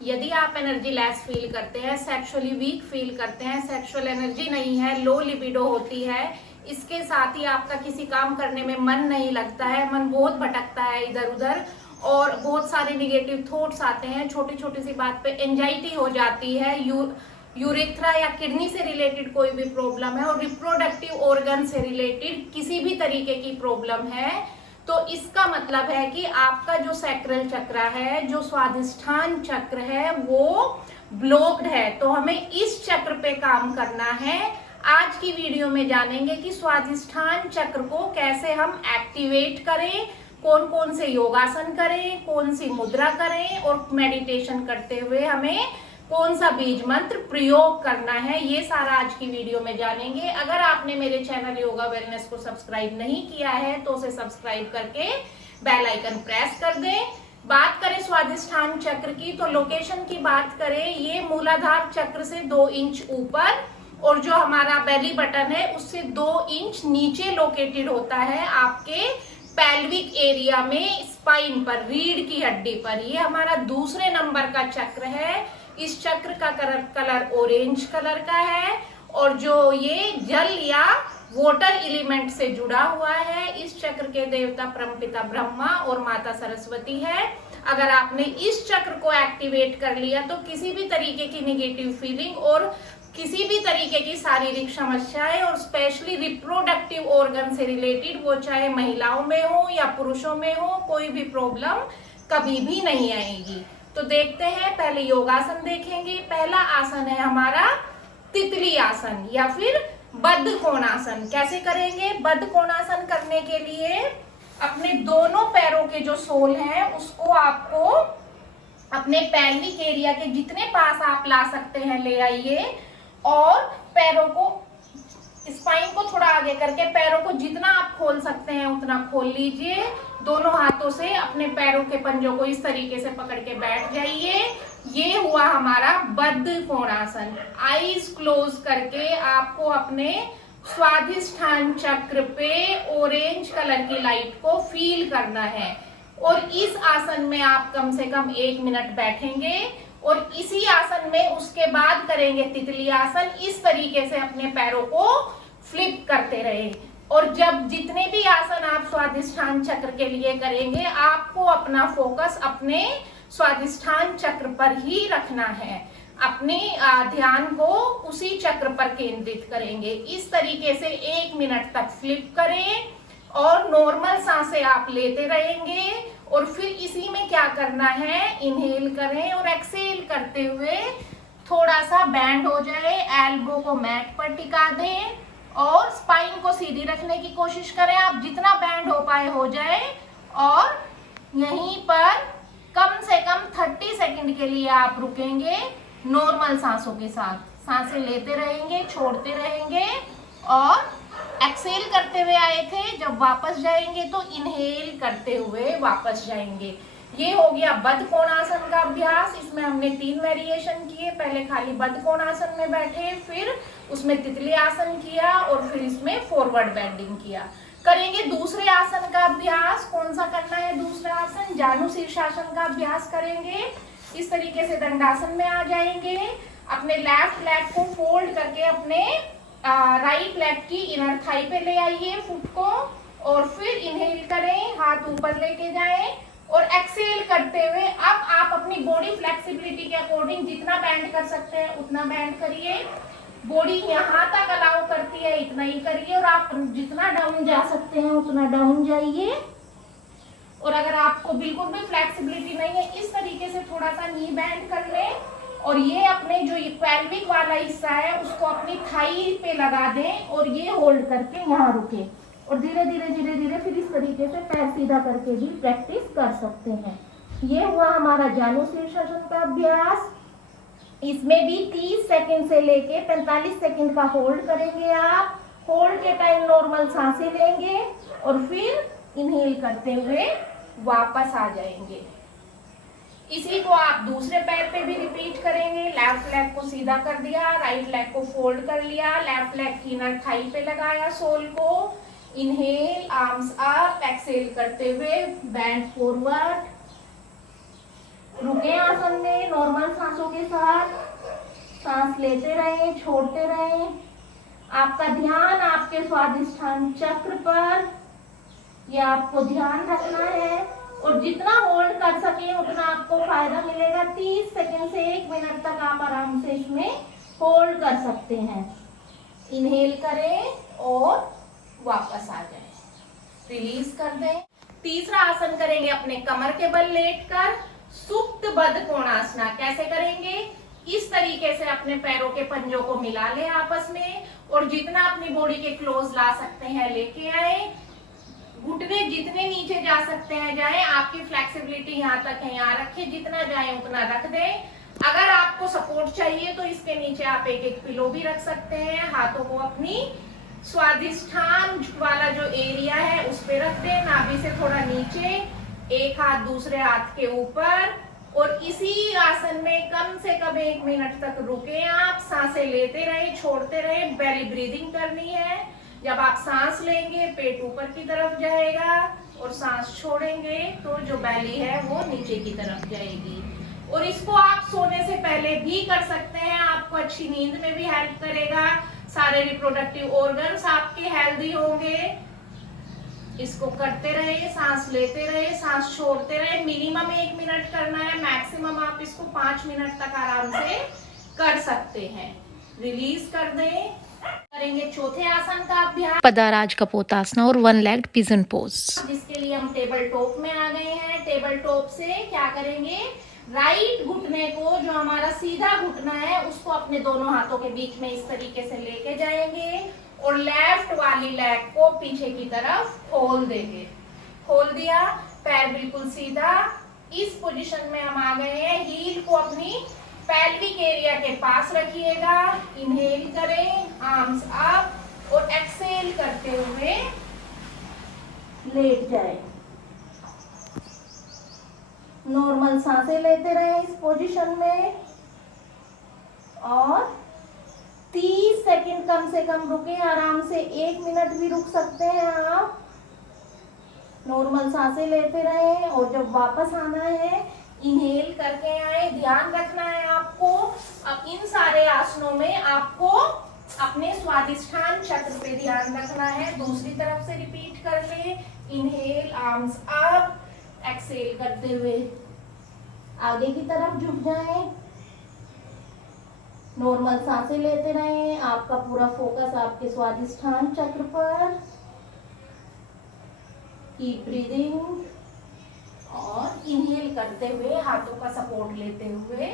यदि आप energy less feel करते हैं, सेक्सुअली वीक फील करते हैं, सेक्सुअल एनर्जी नहीं है, लो लिबिडो होती है, इसके साथ ही आपका किसी काम करने में मन नहीं लगता है, मन बहुत भटकता है इधर उधर और बहुत सारे निगेटिव थॉट्स आते हैं, छोटी छोटी सी बात पे एंजाइटी हो जाती है, यूरेथ्रा या किडनी से रिलेटेड कोई भी प्रॉब्लम है और रिप्रोडक्टिव ऑर्गन से रिलेटेड किसी भी तरीके की प्रॉब्लम है, तो इसका मतलब है कि आपका जो सैक्रल चक्र है, जो स्वादिष्ठान चक्र है, वो ब्लॉक्ड है। तो हमें इस चक्र पे काम करना है। आज की वीडियो में जानेंगे कि स्वादिष्ठान चक्र को कैसे हम एक्टिवेट करें, कौन कौन से योगासन करें, कौन सी मुद्रा करें और मेडिटेशन करते हुए हमें कौन सा बीज मंत्र प्रयोग करना है, ये सारा आज की वीडियो में जानेंगे। अगर आपने मेरे चैनल योगा वेलनेस को सब्सक्राइब नहीं किया है तो उसे सब्सक्राइब करके बेल आइकन प्रेस कर दें। बात करें स्वादिष्ठान चक्र की, तो लोकेशन की बात करें, ये मूलाधार चक्र से 2 इंच ऊपर और जो हमारा बेली बटन है उससे 2 इंच नीचे लोकेटेड होता है, आपके पेल्विक एरिया में, स्पाइन पर, रीढ़ की हड्डी पर। ये हमारा दूसरे नंबर का चक्र है। इस चक्र का कलर ऑरेंज कलर का है और जो ये जल या वाटर एलिमेंट से जुड़ा हुआ है। इस चक्र के देवता परमपिता ब्रह्मा और माता सरस्वती है। अगर आपने इस चक्र को एक्टिवेट कर लिया तो किसी भी तरीके की नेगेटिव फीलिंग और किसी भी तरीके की शारीरिक समस्याएं और स्पेशली रिप्रोडक्टिव ऑर्गन से रिलेटेड, वो चाहे महिलाओं में हो या पुरुषों में हो, कोई भी प्रॉब्लम कभी भी नहीं आएगी। तो देखते हैं, पहले योगासन देखेंगे। पहला आसन है हमारा तितली आसन या फिर बद्ध कोणासन। कैसे करेंगे? बद्ध कोणासन करने के लिए अपने दोनों पैरों के जो सोल हैं उसको आपको अपने पेल्विक एरिया के जितने पास आप ला सकते हैं ले आइए और पैरों को, स्पाइन को थोड़ा आगे करके पैरों को जितना आप खोल सकते हैं उतना खोल लीजिए। दोनों हाथों से अपने पैरों के पंजों को इस तरीके से पकड़ के बैठ जाइए। ये हुआ हमारा बद्ध कोणासन। आईज क्लोज करके आपको अपने स्वादिष्ठान चक्र पे ऑरेंज कलर की लाइट को फील करना है और इस आसन में आप कम से कम 1 मिनट बैठेंगे और इसी आसन में उसके बाद करेंगे तितली आसन। इस तरीके से अपने पैरों को फ्लिप करते रहे और जब जितने भी आसन आप स्वादिष्ठान चक्र के लिए करेंगे, आपको अपना फोकस अपने स्वादिष्ठान चक्र पर ही रखना है। अपने ध्यान को उसी चक्र पर केंद्रित करेंगे। इस तरीके से 1 मिनट तक फ्लिप करें और नॉर्मल सांसें आप लेते रहेंगे और फिर इसी में क्या करना है, इनहेल करें और एक्सेल करते हुए थोड़ा सा बैंड हो जाए, एल्बो को मैट पर टिका दें और स्पाइन को सीधी रखने की कोशिश करें। आप जितना बैंड हो पाए हो जाए और यहीं पर कम से कम 30 सेकंड के लिए आप रुकेंगे। नॉर्मल सांसों के साथ सांसें लेते रहेंगे, छोड़ते रहेंगे और एक्सेल करते हुए आए थे, जब वापस जाएंगे तो इनहेल करते हुए वापस जाएंगे। ये हो गया बद्ध कोणासन का अभ्यास। इसमें हमने 3 वेरिएशन किए। पहले खाली बद्ध कोणासन में बैठे, फिर उसमें तितली आसन किया और फिर इसमें फॉरवर्ड बेंडिंग किया। करेंगे दूसरे आसन का अभ्यास। कौन सा करना है दूसरा आसन? जानु शीर्षासन का अभ्यास करेंगे। इस तरीके से दंडासन में आ जाएंगे। अपने लेफ्ट लेग को फोल्ड करके अपने राइट लेग की इनर थाई पे ले आइए फुट को और फिर इनहेल करें, हाथ ऊपर लेके जाएं और एक्सेल करते हुए अब आप अपनी बॉडी फ्लेक्सिबिलिटी के अकॉर्डिंग जितना बैंड कर सकते हैं उतना बैंड करिए। बॉडी यहाँ तक अलाउ करती है इतना ही करिए और आप जितना डाउन जा सकते हैं उतना डाउन जाइए। और अगर आपको बिल्कुल भी फ्लेक्सिबिलिटी नहीं है, इस तरीके से थोड़ा सा नी बैंड कर लें और ये अपने जो ये पेल्विक वाला हिस्सा है उसको अपनी थाई पे लगा दें और ये होल्ड करके यहाँ रुके और धीरे धीरे फिर इस तरीके से पैर सीधा करके भी प्रैक्टिस कर सकते हैं। ये हुआ हमारा जानु शीर्षासन का अभ्यास। इसमें भी 30 सेकंड से लेके 45 सेकंड का होल्ड करेंगे आप। होल्ड के टाइम नॉर्मल सांसें लेंगे और फिर इनहेल करते हुए वापस आ जाएंगे। इसी को आप दूसरे पैर पे भी रिपीट करेंगे। लेफ्ट लेग को सीधा कर दिया, राइट लेग को फोल्ड कर लिया, लेफ्ट लेग की इनर थाई पे लगाया सोल को। इनहेल, आर्म्स अप, एक्सेल करते हुए बैंड फॉरवर्ड, रुके आसन में, नॉर्मल सांसों के साथ। सांस लेते रहें, छोड़ते रहें। आपका ध्यान आपके स्वादिष्ठान चक्र पर, ये आपको ध्यान रखना है। और जितना होल्ड कर सके उतना आपको फायदा मिलेगा। 30 सेकंड से 1 मिनट तक आप आराम से इसमें होल्ड कर सकते हैं। इनहेल करें और वापस आ जाएं, रिलीज कर दें। तीसरा आसन करेंगे अपने कमर के बल लेटकर, सुप्त बद्ध कोणासना। कैसे करेंगे? इस तरीके से अपने पैरों के पंजों को मिला लें आपस में और जितना अपनी बॉडी के क्लोज ला सकते हैं लेके आए। घुटने जितने नीचे जा सकते हैं जाएं। आपकी फ्लेक्सिबिलिटी यहाँ तक है, यहाँ रखें, जितना जाए उतना रख दें। अगर आपको सपोर्ट चाहिए तो इसके नीचे आप एक एक पिलो भी रख सकते हैं। हाथों को अपनी स्वादिष्ठान वाला जो एरिया है उस पे रख दें, नाभि से थोड़ा नीचे, एक हाथ दूसरे हाथ के ऊपर। और इसी आसन में कम से कम 1 मिनट तक रुके आप। सांसें लेते रहे, छोड़ते रहे, बेली ब्रीदिंग करनी है। जब आप सांस लेंगे पेट ऊपर की तरफ जाएगा और सांस छोड़ेंगे तो जो बेली है वो नीचे की तरफ जाएगी। और इसको आप सोने से पहले भी कर सकते हैं, आपको अच्छी नींद में भी हेल्प करेगा। सारे रिप्रोडक्टिव ऑर्गन्स आपके हेल्दी होंगे। इसको करते रहे, सांस लेते रहे, सांस छोड़ते रहे। मिनिमम 1 मिनट करना है, मैक्सिमम आप इसको 5 मिनट तक आराम से कर सकते हैं। रिलीज कर दें। करेंगे चौथे आसन का अभ्यास, पदाराज कपोतासना और 1 लेग्ड पिजन पोज, जिसके लिए हम टेबल टॉप में आ गए हैं। टेबल टॉप से क्या करेंगे? राइट घुटने को, जो हमारा सीधा घुटना है, उसको अपने दोनों हाथों के बीच में इस तरीके से लेके जाएंगे और लेफ्ट वाली लेग को पीछे की तरफ खोल देंगे। खोल दिया, पैर बिल्कुल सीधा। इस पोजीशन में हम आ गए हैं। हील को अपनी पेल्विक एरिया के पास रखिएगा। इनहेल करें, आर्म्स अप, और एक्सहेल करते हुए लेट जाए। नॉर्मल सांसें लेते रहें इस पोजीशन में और 30 सेकंड कम से कम रुके। आराम से 1 मिनट भी रुक सकते हैं आप। नॉर्मल सांसें लेते रहें और जब वापस आना है इनहेल करके आए। ध्यान रखना है आपको, अब इन सारे आसनों में आपको अपने स्वादिष्ठान चक्र पे ध्यान रखना है। दूसरी तरफ से रिपीट कर ले। इनहेल, आर्म्स अप, एक्सहेल करते हुए आगे की तरफ झुक जाएं। नॉर्मल सांसें लेते रहें। आपका पूरा फोकस आपके स्वादिष्ठान चक्र पर। कीप ब्रीदिंग और इनहेल करते हुए हाथों का सपोर्ट लेते हुए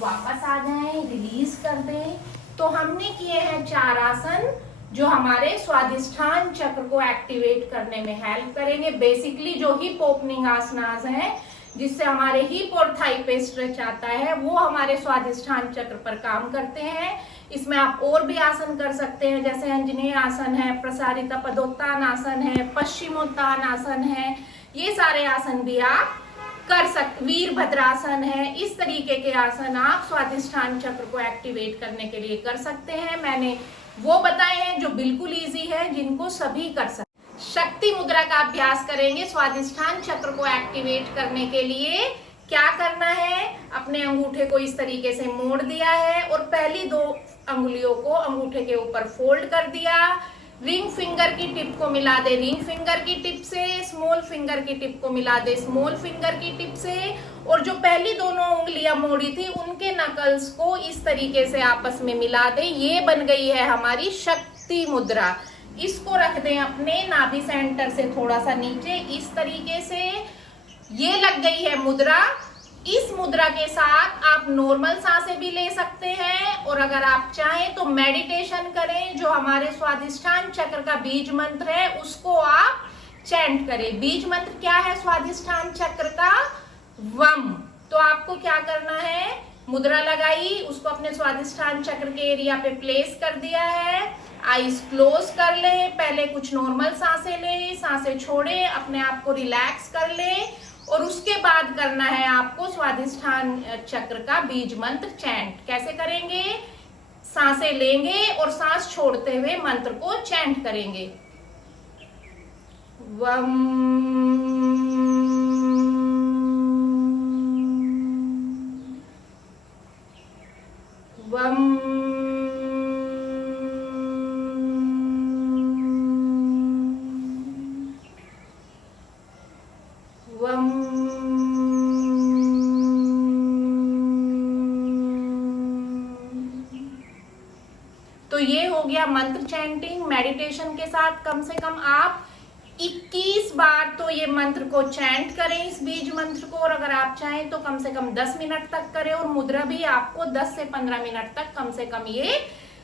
वापस आ जाएं, रिलीज कर दें। तो हमने किए हैं 4 आसन जो हमारे स्वादिष्ठान चक्र को एक्टिवेट करने में हेल्प करेंगे। बेसिकली जो हिप ओपनिंग आसनास हैं, जिससे हमारे हिप और थाई पे स्ट्रेच आता है, वो हमारे स्वादिष्ठान चक्र पर काम करते हैं। इसमें आप और भी आसन कर सकते हैं, जैसे अंजनेय आसन है, प्रसारित पदोत्तान आसन है, पश्चिमोत्तान आसन है। ये सारे आसन भी आप कर सकते। वीरभद्रासन है। इस तरीके के आसन आप स्वादिष्ठान चक्र को एक्टिवेट करने के लिए कर सकते हैं। मैंने वो बताए हैं जो बिल्कुल इजी है, जिनको सभी कर सकते। शक्ति मुद्रा का अभ्यास करेंगे स्वादिष्ठान चक्र को एक्टिवेट करने के लिए। क्या करना है? अपने अंगूठे को इस तरीके से मोड़ दिया है और पहली 2 अंगुलियों को अंगूठे के ऊपर फोल्ड कर दिया। रिंग फिंगर की टिप को मिला दे रिंग फिंगर की टिप से, स्मॉल फिंगर की टिप को मिला दे स्मॉल फिंगर की टिप से, और जो पहली दोनों उंगलियां मोड़ी थी उनके नकल्स को इस तरीके से आपस में मिला दे। ये बन गई है हमारी शक्ति मुद्रा। इसको रख दें अपने नाभि सेंटर से थोड़ा सा नीचे इस तरीके से। ये लग गई है मुद्रा। इस मुद्रा के साथ आप नॉर्मल सांसें भी ले सकते हैं और अगर आप चाहें तो मेडिटेशन करें। जो हमारे स्वादिष्ठान चक्र का बीज मंत्र है उसको आप चैंट करें। बीज मंत्र क्या है स्वादिष्ठान चक्र का? वम। तो आपको क्या करना है? मुद्रा लगाई, उसको अपने स्वादिष्ठान चक्र के एरिया पे प्लेस कर दिया है। आईज क्लोज कर ले। पहले कुछ नॉर्मल सांसें ले, सांसें छोड़े, अपने आप को रिलैक्स कर ले और उसके बाद करना है आपको स्वादिष्ठान चक्र का बीज मंत्र चैंट। कैसे करेंगे? सांसें लेंगे और सांस छोड़ते हुए मंत्र को चैंट करेंगे। वम वम वम तो ये हो गया मंत्र चैंटिंग। मेडिटेशन के साथ कम से कम आप 21 बार तो ये मंत्र को चैंट करें, इस बीज मंत्र को, और अगर आप चाहें तो कम से कम 10 मिनट तक करें, और मुद्रा भी आपको 10 से 15 मिनट तक कम से कम ये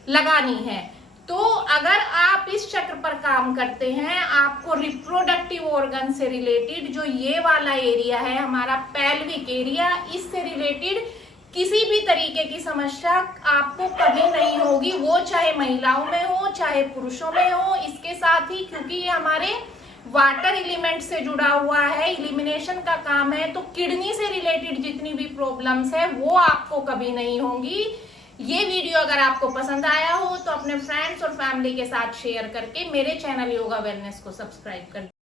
लगानी है। तो अगर आप इस चक्र पर काम करते हैं, आपको रिप्रोडक्टिव ऑर्गन से रिलेटेड जो ये वाला एरिया है हमारा पेल्विक एरिया, इससे रिलेटेड किसी भी तरीके की समस्या आपको कभी नहीं होगी, वो चाहे महिलाओं में हो चाहे पुरुषों में हो। इसके साथ ही क्योंकि ये हमारे वाटर एलिमेंट से जुड़ा हुआ है, इलिमिनेशन का काम है, तो किडनी से रिलेटेड जितनी भी प्रॉब्लम्स है वो आपको कभी नहीं होंगी। ये वीडियो अगर आपको पसंद आया हो तो अपने फ्रेंड्स और फैमिली के साथ शेयर करके मेरे चैनल योगा वेलनेस को सब्सक्राइब कर